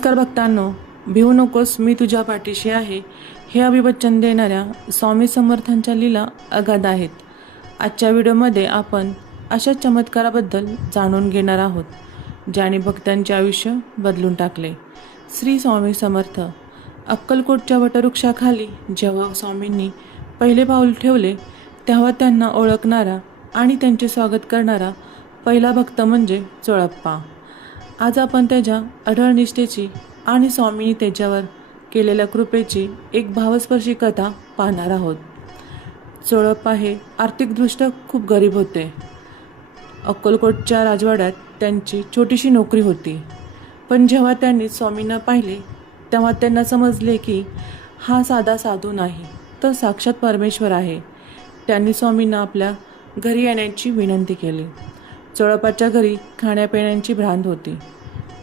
नमस्कार भक्तांनो, भिवू नकोस मी तुझ्या पाठीशी आहे हे अभिवचन देणाऱ्या स्वामी समर्थांच्या लीला अगाध आहेत. आजच्या व्हिडिओमध्ये आपण अशा चमत्काराबद्दल जाणून घेणार आहोत ज्याने भक्तांचे आयुष्य बदलून टाकले. श्री स्वामी समर्थ. अक्कलकोटच्या वटवृक्षाखाली जेव्हा स्वामींनी पहिले पाऊल ठेवले तेव्हा त्यांना ओळखणारा आणि त्यांचे स्वागत करणारा पहिला भक्त म्हणजे चोळप्पा. आज आपण त्याच्या अढळ निष्ठेची आणि स्वामींनी त्याच्यावर केलेल्या कृपेची एक भावस्पर्शी कथा पाहणार आहोत. चोळप्पा हे आर्थिकदृष्ट्या खूप गरीब होते. अक्कलकोटच्या राजवाड्यात त्यांची छोटीशी नोकरी होती. पण जेव्हा त्यांनी स्वामींना पाहिले तेव्हा त्यांना समजले की हा साधा साधू नाही तर साक्षात परमेश्वर आहे. त्यांनी स्वामींना आपल्या घरी येण्याची विनंती केली. चोळप्पाच्या घरी खाण्यापिण्याची भ्रांत होती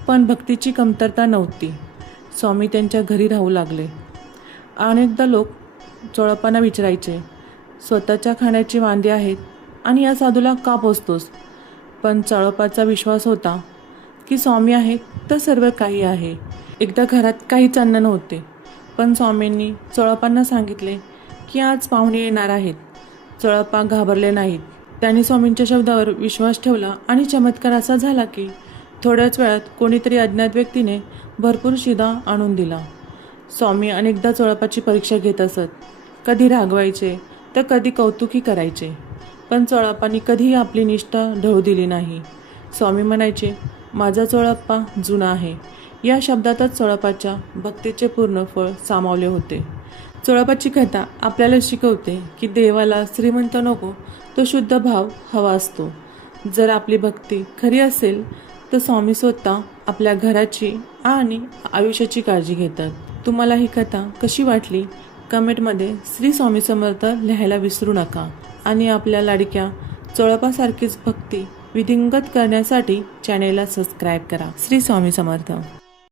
पण भक्तीची कमतरता नव्हती. स्वामी त्यांच्या घरी राहू लागले. अनेकदा लोक चोळप्पांना विचारायचे, स्वतःच्या खाण्याची वांदे आहेत आणि या साधूला का पोसतोस? पण चोळप्पाचा विश्वास होता की स्वामी आहेत तर सर्व काही आहे. एकदा घरात काहीच अन्न नव्हते पण स्वामींनी चोळप्पांना सांगितले की आज पाहुणे येणार आहेत. चोळप्पा घाबरले नाहीत. त्यांनी स्वामींच्या शब्दावर विश्वास ठेवला आणि चमत्कार असा झाला की थोड्याच वेळात कोणीतरी अज्ञात व्यक्तीने भरपूर शिदा आणून दिला. स्वामी अनेकदा चोळप्पाची परीक्षा घेत असत. कधी रागवायचे तर कधी कौतुकी करायचे पण चोळप्पांनी कधीही आपली निष्ठा ढळू दिली नाही. स्वामी म्हणायचे, माझा चोळप्पा जुना आहे. या शब्दातच चोळप्पाच्या भक्तीचे पूर्ण फळ सामावले होते. चोळप्पाची कथा आपल्याला शिकवते की देवाला श्रीमंत नको तो शुद्ध भाव हवा असतो. जर आपली भक्ती खरी असेल तर स्वामी स्वतः आपल्या घराची आणि आयुष्याची काळजी घेतात. तुम्हाला ही कथा कशी वाटली कमेंटमध्ये श्री स्वामी समर्थ लिहायला विसरू नका. आणि आपल्या लाडक्या चोळप्पासारखीच भक्ती विधिंगत करण्यासाठी चॅनेलला सबस्क्राईब करा. श्री स्वामी समर्थ.